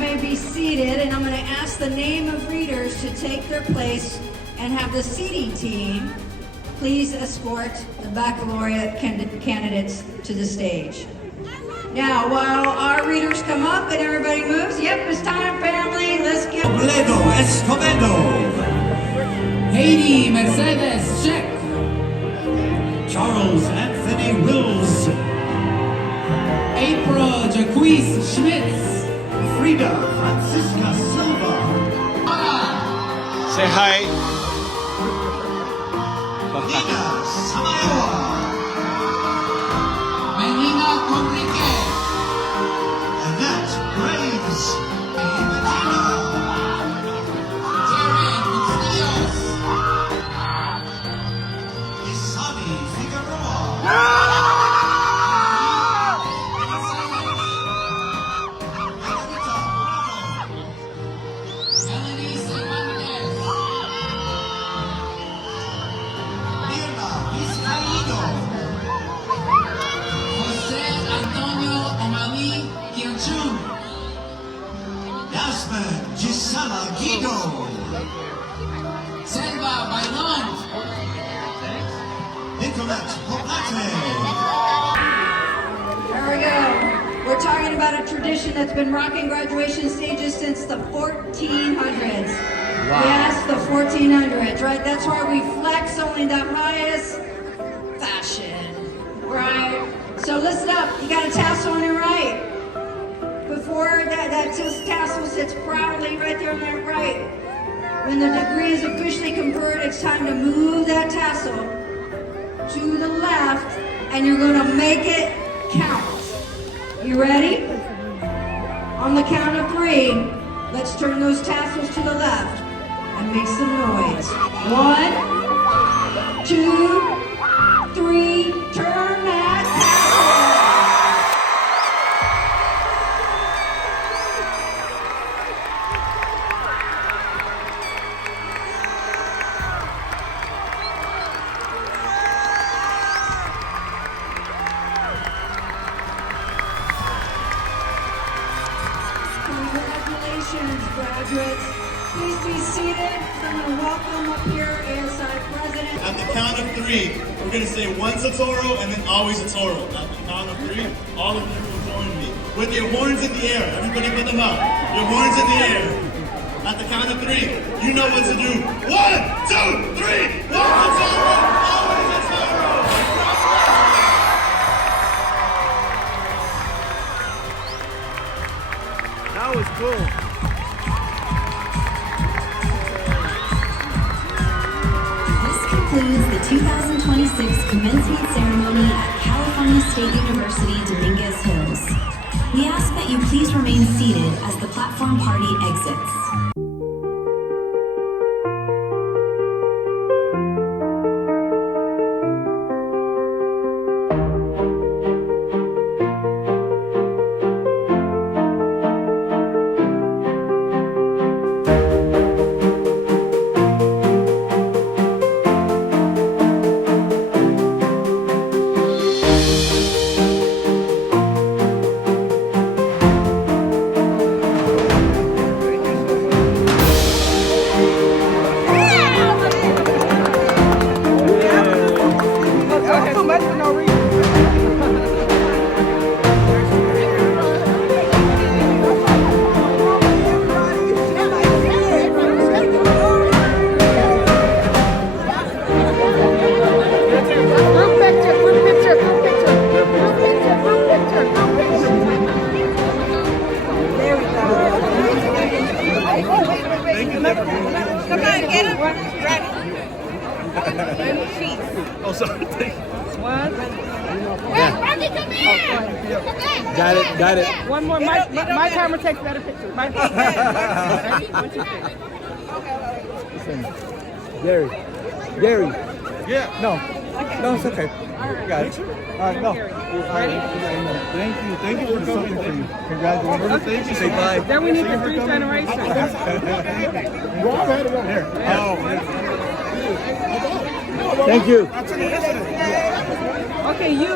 may be seated, and I'm going to ask the name of readers to take their place and have the seating team please escort the baccalaureate candidates to the stage. Now, while our readers come up and everybody moves, yep, it's time, family. Let's get Escobedo. Haiti Mercedes, check. Charles Anthony Wills. April Jaquise Schmitz. Frida Francisca Silva. Say hi. Nina Samayoa. Melina Conrique. Annette Graves. Karen Bustillos. Isani Figueroa. Melanie Cervantes. Mirna Vizcaíno. José Antonio Omali Kirchun. Yasmin Gisela Guido. Selva Bailon. Nicolette Poblete. There we go. We're talking about a tradition that's been rocking graduation stages since the 1400s. Wow. Yes, the 1400s, right? That's why we flex only the highest fashion, right? So listen up. You got a tassel on your right. Before that tassel sits proudly right there on that right. When the degree is officially conferred, it's time to move that tassel to the left, and you're going to make it count. You ready? On the count of 3, let's turn those tassels to the left and make some noise. 1, 2, 3, turn that tassel. Congratulations, graduates. Please be seated. I'm going to welcome up here ASI President. At the count of 3, we're going to say once a Toro and then always a Toro. At the count of 3, all of you will join me. With your horns in the air. Everybody put them up. Your horns in the air. At the count of 3, you know what to do. 1, 2, 3. Once a Toro, always a Toro. That was cool. This concludes the 2026 commencement ceremony at California State University, Dominguez Hills. We ask that you please remain seated as the platform party exits. Come on, get him. Ready. Oh, sorry. One. Yeah. Rocky, come here. Come back. Got it. One more. My camera takes better pictures. My Ready? 1, 2, 3. Gary. Yeah. No, it's okay. Got it. All right, no. Ready? Thank you for something for you. Congratulations. Thank you. Say bye. Then we need the 3 generations. Here. Thank you. Okay, you.